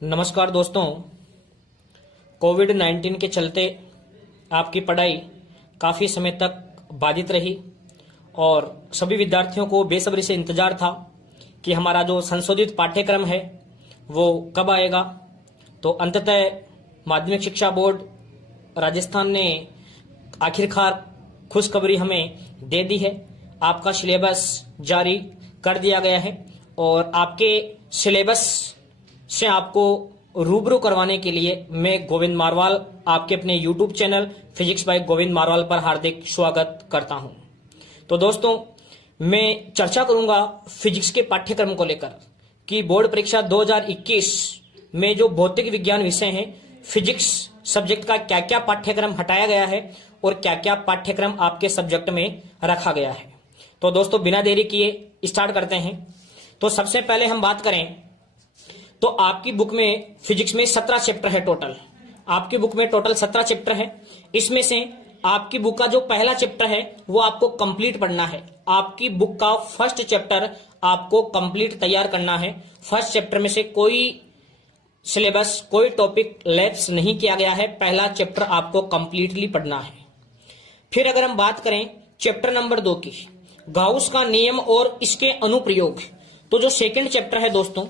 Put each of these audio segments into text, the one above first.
नमस्कार दोस्तों। कोविड-19 के चलते आपकी पढ़ाई काफ़ी समय तक बाधित रही और सभी विद्यार्थियों को बेसब्री से इंतजार था कि हमारा जो संशोधित पाठ्यक्रम है वो कब आएगा। तो अंततः माध्यमिक शिक्षा बोर्ड राजस्थान ने आखिरकार खुशखबरी हमें दे दी है। आपका सिलेबस जारी कर दिया गया है और आपके सिलेबस से आपको रूबरू करवाने के लिए मैं गोविंद मारवाल आपके अपने YouTube channel physics bye Govind Marwal पर हार्दिक स्वागत करता हूं। तो दोस्तों, मैं चर्चा करूंगा फिजिक्स के पाठ्यक्रम को लेकर कि बोर्ड परीक्षा 2021 में जो भौतिक विज्ञान विषय है फिजिक्स सब्जेक्ट का क्या क्या पाठ्यक्रम हटाया गया है और क्या क्या पाठ्यक्रम आपके सब्जेक्ट में रखा गया है। तो दोस्तों, बिना देरी किए स्टार्ट करते हैं। तो सबसे पहले हम बात करें तो आपकी बुक में फिजिक्स में 17 चैप्टर है टोटल। आपकी बुक में टोटल 17 चैप्टर है। इसमें से आपकी बुक का जो पहला चैप्टर है वो आपको कंप्लीट पढ़ना है। आपकी बुक का फर्स्ट चैप्टर आपको कंप्लीट तैयार करना है। फर्स्ट चैप्टर में से कोई सिलेबस कोई टॉपिक लैप्स नहीं किया गया है। पहला चैप्टर आपको कंप्लीटली पढ़ना है। फिर अगर हम बात करें चैप्टर नंबर 2 की, गाउस का नियम और इसके अनुप्रयोग, तो जो सेकंड चैप्टर है दोस्तों,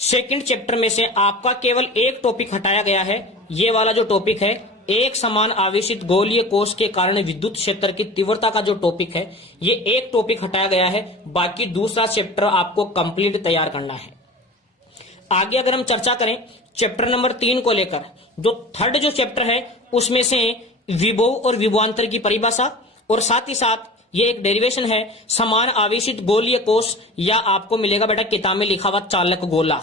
सेकंड चैप्टर में से आपका केवल एक टॉपिक हटाया गया है। ये वाला जो टॉपिक है, एक समान आवेशित गोलीय कोश के कारण विद्युत क्षेत्र की तीव्रता का जो टॉपिक है, ये एक टॉपिक हटाया गया है। बाकी दूसरा चैप्टर आपको कंप्लीट तैयार करना है। आगे अगर हम चर्चा करें चैप्टर नंबर 3 को लेकर, जो थर्ड जो चैप्टर है उसमें से विभव और विभवांतर की परिभाषा और साथ ही साथ ये एक डेरिवेशन है समान आवेशित गोलीय कोश, या आपको मिलेगा बेटा किताब में लिखा हुआ चालक गोला।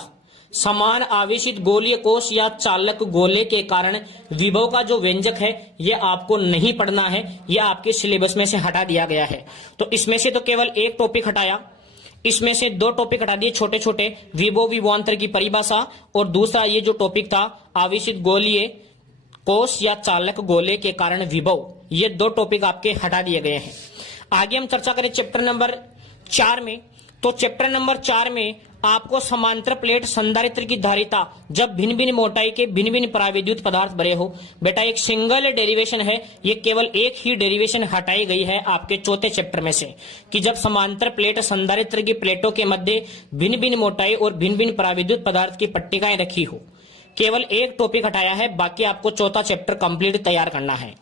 समान आवेशित गोलीय कोश या चालक गोले के कारण विभव का जो व्यंजक है ये आपको नहीं पढ़ना है। ये आपके सिलेबस में से हटा दिया गया है। तो इसमें से तो केवल एक टॉपिक हटाया, इसमें से 2 टॉपिक हटा दिए छोटे छोटे, विभव विभवांतर की परिभाषा और दूसरा ये जो टॉपिक था आवेशित गोलीय कोश या चालक गोले के कारण विभव। ये 2 टॉपिक आपके हटा दिए गए हैं। आगे हम चर्चा करें चैप्टर नंबर 4 में, तो चैप्टर नंबर 4 में आपको समांतर प्लेट संधारित्र की धारिता जब भिन्न भिन्न मोटाई के भिन्न भिन्न परावैद्युत पदार्थ भरे हो, बेटा एक सिंगल डेरिवेशन है। ये केवल एक ही डेरिवेशन हटाई गई है आपके चौथे चैप्टर में से, कि जब समांतर प्लेट संधारित्र की प्लेटों के मध्य भिन्न भिन्न मोटाई और भिन्न भिन्न परावैद्युत पदार्थ की पट्टिकाएं रखी हो। केवल एक टॉपिक हटाया है, बाकी आपको चौथा चैप्टर कंप्लीट तैयार करना है।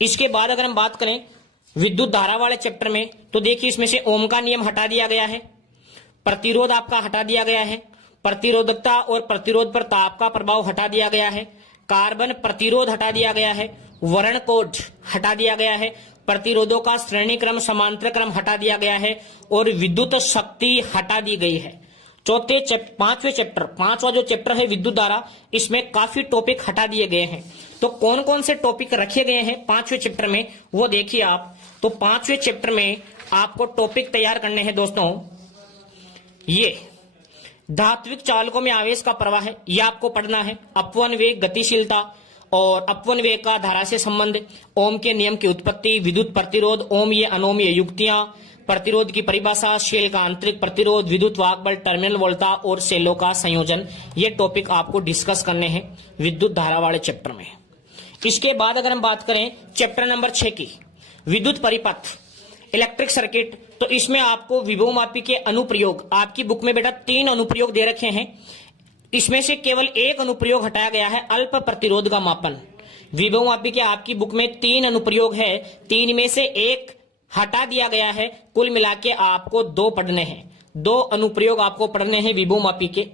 इसके बाद अगर हम बात करें विद्युत धारा वाले चैप्टर में, तो देखिए इसमें से ओम का नियम हटा दिया गया है, प्रतिरोध आपका हटा दिया गया है, प्रतिरोधकता और प्रतिरोध पर ताप का प्रभाव हटा दिया गया है, कार्बन प्रतिरोध हटा दिया गया है, वर्ण कोड हटा दिया गया है, प्रतिरोधों का श्रेणी क्रम समांतर क्रम हटा दिया गया है और विद्युत शक्ति हटा दी गई है। पांचवा जो चैप्टर है विद्युत धारा, इसमें काफी टॉपिक हटा दिए गए हैं। तो कौन कौन से टॉपिक रखे गए हैं 5वें चैप्टर में वो देखिए आप। तो 5वें चैप्टर में आपको टॉपिक तैयार करने हैं दोस्तों। ये धात्विक चालकों में आवेश का प्रवाह है, ये आपको पढ़ना है। अपवन वेग गतिशीलता और अपवन वेग का धारा से संबंध, ओम के नियम की उत्पत्ति, विद्युत प्रतिरोध, ओम अनोमीय युक्तियां, प्रतिरोध की परिभाषा, शेल का आंतरिक प्रतिरोध, विद्युत वाहक बल, टर्मिनल वोल्टा और सेलों का संयोजन, ये टॉपिक आपको डिस्कस करने हैं विद्युत धारा वाले चैप्टर में। इसके बाद अगर हम बात करें चैप्टर नंबर 6 की, विद्युत परिपथ इलेक्ट्रिक सर्किट, तो इसमें आपको विभवमापी के अनुप्रयोग, आपकी बुक में बेटा 3 अनुप्रयोग दे रखे हैं। इसमें से केवल एक अनुप्रयोग हटाया गया है, अल्प प्रतिरोध का मापन। विभवमापी के आपकी बुक में 3 अनुप्रयोग है, 3 में से एक हटा दिया गया है। कुल मिला के आपको 2 पढ़ने हैं, 2 अनुप्रयोग आपको पढ़ने हैं विभवमापी के।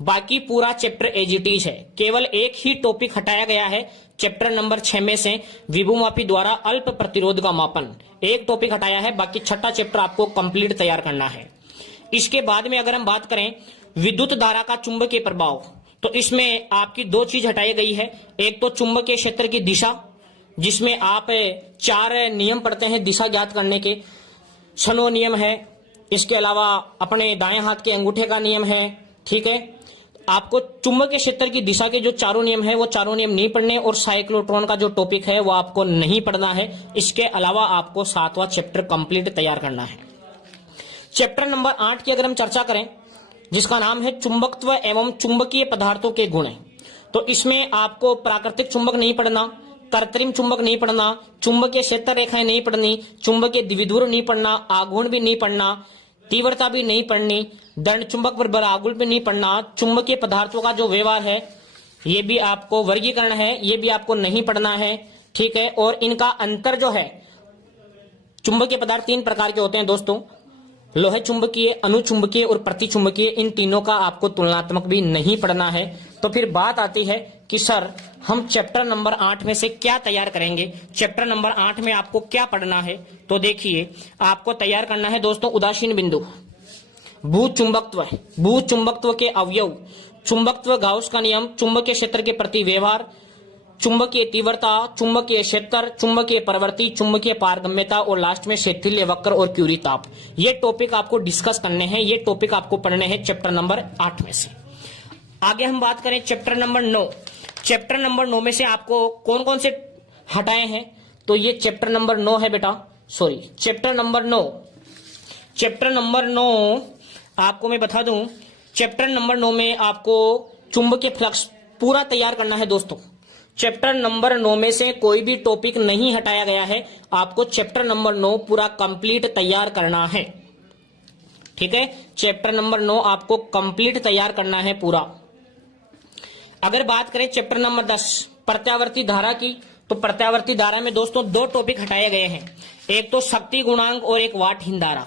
बाकी पूरा चैप्टर एज इट इज है। केवल एक ही टॉपिक हटाया गया है चैप्टर नंबर 6 में से, विभवमापी द्वारा अल्प प्रतिरोध का मापन, एक टॉपिक हटाया है। बाकी छठा चैप्टर आपको कंप्लीट तैयार करना है। इसके बाद में अगर हम बात करें विद्युत धारा का चुंबकीय प्रभाव, तो इसमें आपकी 2 चीज हटाई गई है। एक तो चुंबकीय क्षेत्र की दिशा, जिसमें आप 4 नियम पढ़ते हैं दिशा ज्ञात करने के। शनो नियम है, इसके अलावा अपने दाएं हाथ के अंगूठे का नियम है। ठीक है, आपको चुंबकीय क्षेत्र की दिशा के जो 4 नियम है वो 4 नियम नहीं पढ़ने, और साइक्लोट्रॉन का जो टॉपिक है वो आपको नहीं पढ़ना है। इसके अलावा आपको 7वां चैप्टर कंप्लीट तैयार करना है। चैप्टर नंबर 8 की अगर हम चर्चा करें जिसका नाम है चुंबकत्व एवं चुंबकीय पदार्थों के गुण। तो इसमें आपको प्राकृतिक चुंबक नहीं पढ़ना, कृत्रिम चुंबक नहीं पढ़ना, चुंबकीय क्षेत्र रेखाएं नहीं पढ़नी, चुंबकीय द्विध्रुव नहीं पढ़ना, आघूर्ण भी नहीं पढ़ना, तीव्रता भी नहीं पढ़नी, दंड चुंबक पर आघूर्ण भी नहीं पढ़ना, चुंबकीय पदार्थों का जो व्यवहार है ये भी आपको, वर्गीकरण है ये भी आपको नहीं पढ़ना है, ठीक है। और इनका अंतर जो है, चुंबकीय पदार्थ 3 प्रकार के होते हैं दोस्तों, लोहे चुंबकीय, अनुचुंबकीय और प्रतिचुंबकीय। इन तीनों का आपको तुलनात्मक भी नहीं पढ़ना है। तो फिर बात आती है कि सर हम चैप्टर नंबर 8 में से क्या तैयार करेंगे, चैप्टर नंबर 8 में आपको क्या पढ़ना है। तो देखिए, आपको तैयार करना है दोस्तों उदासीन बिंदु, भूचुंबकत्व, भूचुंबकत्व के अवयव, चुंबकत्व, गाउस का नियम, चुंबकीय क्षेत्र के प्रति व्यवहार, चुंबकीय तीव्रता, चुंबकीय क्षेत्र, चुंबकीय प्रवृत्ति, चुंबकीय पारगम्यता और लास्ट में शैथिल्य वक्र और क्यूरी ताप। ये टॉपिक आपको डिस्कस करने हैं, ये टॉपिक आपको पढ़ने हैं चैप्टर नंबर 8 में से। आगे हम बात करें चैप्टर नंबर 9। चैप्टर नंबर 9 में से आपको कौन कौन से हटाए हैं, तो ये चैप्टर नंबर 9 है बेटा, sorry chapter number 9। Chapter number 9 आपको मैं बता दूं, चैप्टर नंबर 9 में आपको चुंबकीय फ्लक्स पूरा तैयार करना है दोस्तों। चैप्टर नंबर 9 में से कोई भी टॉपिक नहीं हटाया गया है, आपको चैप्टर नंबर 9 पूरा कंप्लीट तैयार करना है, ठीक है। चैप्टर नंबर 9 आपको कंप्लीट तैयार करना है पूरा। अगर बात करें चैप्टर नंबर 10 प्रत्यावर्ती धारा की, तो प्रत्यावर्ती धारा में दोस्तों 2 टॉपिक हटाए गए हैं, एक तो शक्ति गुणांक और एक वाटहीन धारा।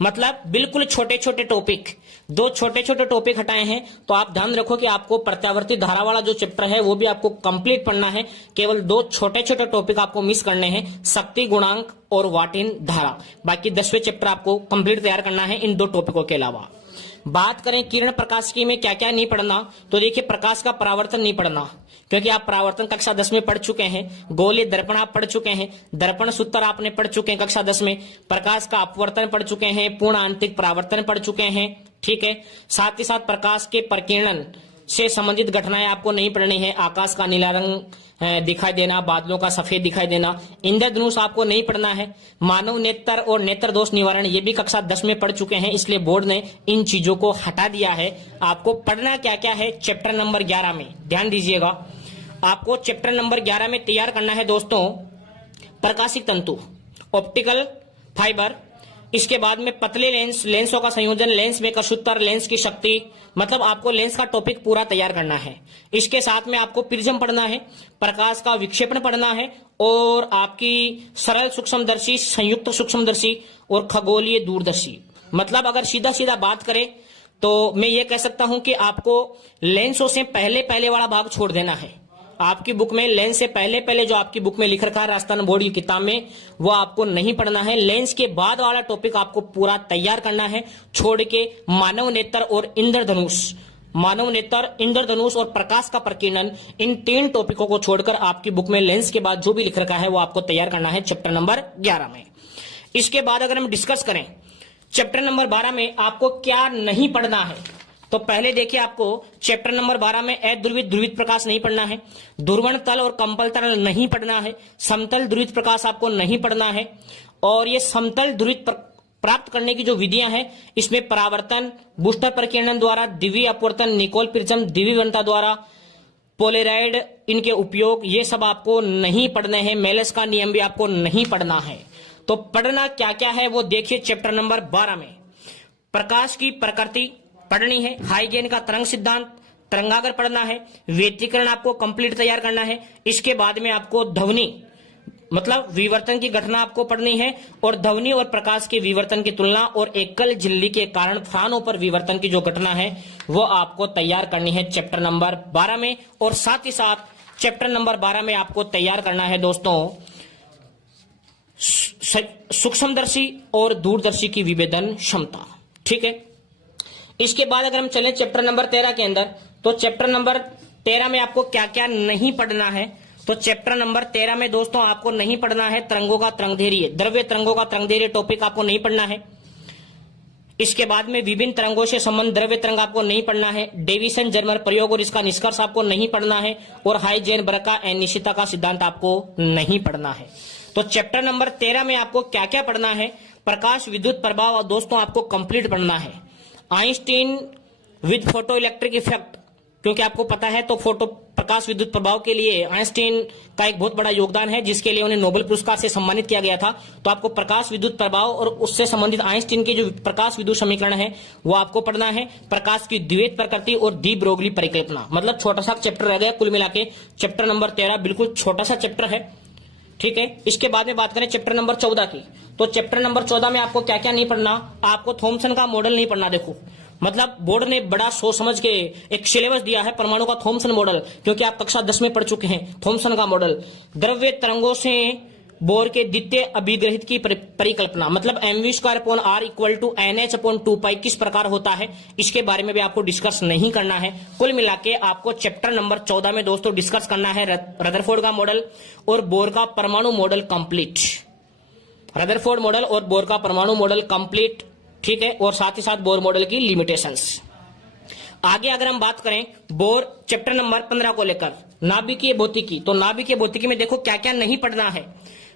मतलब बिल्कुल छोटे छोटे टॉपिक, 2 छोटे छोटे टॉपिक हटाए हैं। तो आप ध्यान रखो कि आपको प्रत्यावर्ती धारा वाला जो चैप्टर है वो भी आपको कंप्लीट पढ़ना है, केवल 2 छोटे छोटे टॉपिक आपको मिस करने हैं, शक्ति गुणांक और वाटहीन धारा। बाकी 10वें चैप्टर आपको कंप्लीट तैयार करना है इन 2 टॉपिकों के अलावा। बात करें किरण प्रकाशिकी में क्या क्या नहीं पढ़ना, तो देखिए प्रकाश का परावर्तन नहीं पढ़ना, क्योंकि आप परावर्तन कक्षा 10 में पढ़ चुके हैं, गोलीय दर्पण आप पढ़ चुके हैं, दर्पण सूत्र आपने पढ़ चुके हैं कक्षा 10 में, प्रकाश का अपवर्तन पढ़ चुके हैं, पूर्ण आंतरिक परावर्तन पढ़ चुके हैं, ठीक है। साथ ही साथ प्रकाश के प्रकीर्णन से संबंधित घटनाएं आपको नहीं पढ़नी है, आकाश का नीला रंग दिखाई देना, बादलों का सफेद दिखाई देना, इंद्रधनुष आपको नहीं पढ़ना है, मानव नेत्र और नेत्र दोष निवारण ये भी कक्षा 10 में पढ़ चुके हैं, इसलिए बोर्ड ने इन चीजों को हटा दिया है। आपको पढ़ना क्या क्या है चैप्टर नंबर 11 में, ध्यान दीजिएगा। आपको चैप्टर नंबर 11 में तैयार करना है दोस्तों प्रकाशिक तंतु, ऑप्टिकल फाइबर, इसके बाद में पतले लेंस, लेंसों का संयोजन, लेंस में सूत्र, लेंस की शक्ति, मतलब आपको लेंस का टॉपिक पूरा तैयार करना है। इसके साथ में आपको प्रिज्म पढ़ना है, प्रकाश का विक्षेपण पढ़ना है, और आपकी सरल सूक्ष्मदर्शी, संयुक्त सूक्ष्मदर्शी और खगोलीय दूरदर्शी। मतलब अगर सीधा सीधा बात करें तो मैं ये कह सकता हूं कि आपको लेंसों से पहले पहले वाला भाग छोड़ देना है। आपकी बुक में लेंस से पहले पहले जो आपकी बुक में लिख रखा है राजस्थान बोर्ड की किताब में, वो आपको नहीं पढ़ना है। लेंस के बाद वाला टॉपिक आपको पूरा तैयार करना है, छोड़ के मानव नेत्र और इंद्रधनुष, मानव नेत्र, इंद्रधनुष और प्रकाश का प्रकीर्णन, इन 3 टॉपिकों को छोड़कर आपकी बुक में लेंस के बाद जो भी लिख रखा है वो आपको तैयार करना है चैप्टर नंबर 11 में। इसके बाद अगर हम डिस्कस करें चैप्टर नंबर 12 में आपको क्या नहीं पढ़ना है, तो पहले देखिए आपको चैप्टर नंबर 12 में अध्रुवित ध्रुवित प्रकाश नहीं पढ़ना है, ध्रुवण तल और कंपल तल नहीं पढ़ना है, समतल ध्रुवित प्रकाश आपको नहीं पढ़ना है, और ये समतल ध्रुवित प्राप्त करने की जो विधियां हैं इसमें परावर्तन, बूस्टर प्रकीर्णन द्वारा, द्विवीय अपवर्तन, निकोल प्रिज्म, द्विवीयता द्वारा, पोलेराइड, इनके उपयोग, ये सब आपको नहीं पढ़ने हैं। मेलेस का नियम भी आपको नहीं पढ़ना है। तो पढ़ना क्या क्या है वो देखिए चैप्टर नंबर 12 में। प्रकाश की प्रकृति पढ़नी है, हाइजेन का तरंग सिद्धांत, तरंगागर पढ़ना है, व्यतिकरण आपको कंप्लीट तैयार करना है। इसके बाद में आपको ध्वनि, मतलब विवर्तन की घटना आपको पढ़नी है, और ध्वनि और प्रकाश के विवर्तन की तुलना और एकल झिल्ली के कारण फानों पर विवर्तन की जो घटना है वो आपको तैयार करनी है चैप्टर नंबर 12 में। और साथ ही साथ चैप्टर नंबर 12 में आपको तैयार करना है दोस्तों सूक्ष्मदर्शी और दूरदर्शी की विभेदन क्षमता, ठीक है। इसके बाद अगर हम चलें चैप्टर नंबर 13 के अंदर, तो चैप्टर नंबर 13 में आपको क्या क्या नहीं पढ़ना है, तो चैप्टर नंबर 13 में दोस्तों आपको नहीं पढ़ना है तरंगों का तरंगधैर्य, द्रव्य तरंगों का तरंगधैर्य टॉपिक आपको नहीं पढ़ना है। इसके बाद में विभिन्न तरंगों से संबंध द्रव्य तरंग आपको नहीं पढ़ना है, डेविसन जर्मर प्रयोग और इसका निष्कर्ष आपको नहीं पढ़ना है, और हाइजेनबर्ग का अनिश्चितता का सिद्धांत आपको नहीं पढ़ना है। तो चैप्टर नंबर 13 में आपको क्या क्या पढ़ना है, प्रकाश विद्युत प्रभाव दोस्तों आपको कंप्लीट पढ़ना है। Einstein with photo electric effect, क्योंकि आपको पता है तो फोटो प्रकाश विद्युत प्रभाव के लिए आइंस्टीन का एक बहुत बड़ा योगदान है, जिसके लिए उन्हें नोबेल पुरस्कार से सम्मानित किया गया था। तो आपको प्रकाश विद्युत प्रभाव और उससे संबंधित आइंस्टीन के जो प्रकाश विद्युत समीकरण है वो आपको पढ़ना है। प्रकाश की द्वितीय प्रकृति और डी ब्रोगली परिकल्पना, मतलब छोटा सा चैप्टर रह गया कुल मिला के, चैप्टर नंबर 13 बिल्कुल छोटा सा चैप्टर है, ठीक है। इसके बाद में बात करें चैप्टर नंबर 14 की, तो चैप्टर नंबर 14 में आपको क्या क्या नहीं पढ़ना, आपको थॉमसन का मॉडल नहीं पढ़ना। देखो मतलब बोर्ड ने बड़ा सोच समझ के एक सिलेबस दिया है, परमाणु का थॉमसन मॉडल, क्योंकि आप कक्षा 10 में पढ़ चुके हैं थॉमसन का मॉडल। द्रव्य तरंगों से बोर के द्वितीय अभिग्रहित की परिकल्पना, मतलब mv²/r = nh/2π किस प्रकार होता है, इसके बारे में भी आपको डिस्कस नहीं करना है। कुल मिला के आपको चैप्टर नंबर 14 में दोस्तों डिस्कस करना है रदरफोर्ड का मॉडल और बोर का परमाणु मॉडल कंप्लीट, रदरफोर्ड मॉडल और बोर का परमाणु मॉडल कंप्लीट, ठीक है, और साथ ही साथ बोर मॉडल की लिमिटेशंस। आगे अगर हम बात करें बोर चैप्टर नंबर 15 को लेकर नाभिकीय भौतिकी, तो नाभिकीय भौतिकी में देखो क्या क्या नहीं पढ़ना है।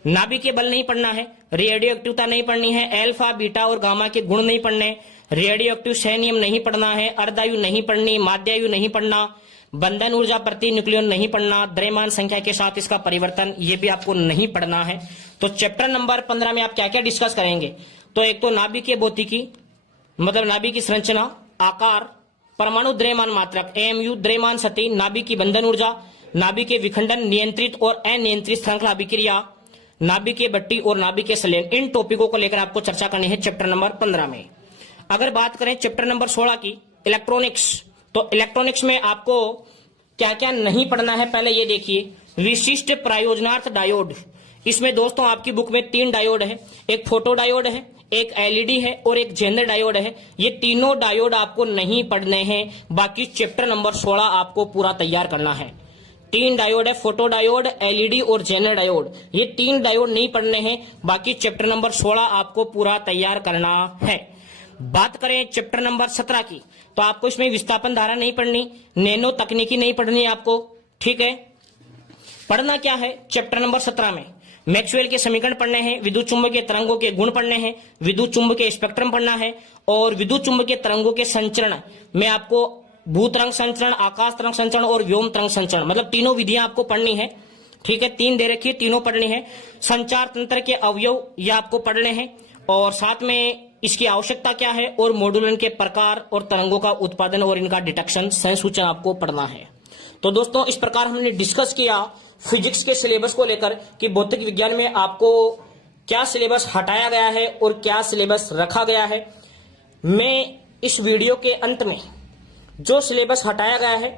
नाभिकीय बल नहीं पढ़ना है, रेडियो एक्टिवता नहीं पढ़नी है, अल्फा बीटा और गामा के गुण नहीं पढ़ने, रेडियो एक्टिव सह नियम नहीं पढ़ना है, अर्धायु नहीं पढ़नी, माध्यायु नहीं पढ़ना, बंधन ऊर्जा प्रति न्यूक्लियन नहीं पढ़ना, द्रव्यमान संख्या के साथ इसका परिवर्तन, ये भी आपको नहीं पढ़ना है। तो चैप्टर नंबर 15 में आप क्या क्या डिस्कस करेंगे, तो एक तो नाभिकीय भौतिकी, मतलब नाभिक की संरचना, आकार, परमाणु द्रव्यमान मात्रक AMU, द्रव्यमान शक्ति, नाभिक की बंधन ऊर्जा, नाभिक के विखंडन, नियंत्रित और अनियंत्रित श्रृंखला अभिक्रिया, नाभिक के भट्टी और नाभिक के संलयन, इन टॉपिकों को लेकर आपको चर्चा करनी है चैप्टर नंबर 15 में। अगर बात करें चैप्टर नंबर 16 की इलेक्ट्रॉनिक्स, तो इलेक्ट्रॉनिक्स में आपको क्या क्या नहीं पढ़ना है, पहले ये देखिए विशिष्ट प्रयोजनार्थ डायोड। इसमें दोस्तों आपकी बुक में 3 डायोड है, एक फोटो डायोड है, एक LED है और एक जेनर डायोड है। ये तीनों डायोड आपको नहीं पढ़ने हैं, बाकी चैप्टर नंबर 16 आपको पूरा तैयार करना है। 3 डायोड है, फोटो डायोड, LED और जेनर डायोड, ये 3 डायोड नहीं पढ़ने हैं, बाकी चैप्टर नंबर 16 आपको पूरा तैयार करना है। बात करें चैप्टर नंबर 17 की, तो आपको इसमें विस्थापन धारा नहीं पढ़नी, नैनो तकनीकी नहीं पढ़नी आपको, ठीक है। पढ़ना क्या है चैप्टर नंबर 17 में, मैक्सवेल के समीकरण पढ़ने हैं, विद्युत चुंबकीय तरंगों के गुण पढ़ने हैं, विद्युत चुंबकीय स्पेक्ट्रम पढ़ना है, और विद्युत चुंबकीय तरंगों के संचरण में आपको भूतरंग संचरण, आकाश तरंग संचरण और व्योम तरंग संचरण, मतलब तीनों विधियां आपको पढ़नी है, ठीक है। 3 दे रखी है, तीनों पढ़नी है। संचार तंत्र के अवयव ये आपको पढ़ने हैं, और साथ में इसकी आवश्यकता क्या है, और मॉड्यूलन के प्रकार और तरंगों का उत्पादन और इनका डिटेक्शन संसूचन आपको पढ़ना है। तो दोस्तों इस प्रकार हमने डिस्कस किया फिजिक्स के सिलेबस को लेकर कि भौतिक विज्ञान में आपको क्या सिलेबस हटाया गया है और क्या सिलेबस रखा गया है। मैं इस वीडियो के अंत में जो सिलेबस हटाया गया है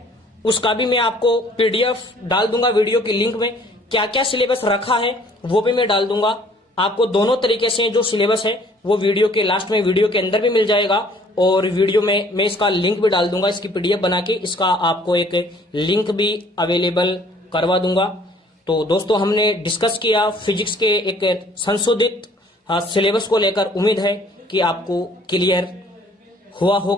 उसका भी मैं आपको PDF डाल दूंगा, वीडियो की लिंक में क्या क्या सिलेबस रखा है वो भी मैं डाल दूंगा। आपको दोनों तरीके से जो सिलेबस है वो वीडियो के लास्ट में, वीडियो के अंदर भी मिल जाएगा, और वीडियो में मैं इसका लिंक भी डाल दूंगा, इसकी PDF बना के इसका आपको एक लिंक भी अवेलेबल करवा दूंगा। तो दोस्तों हमने डिस्कस किया फिजिक्स के एक संशोधित सिलेबस को लेकर, उम्मीद है कि आपको क्लियर हुआ हो।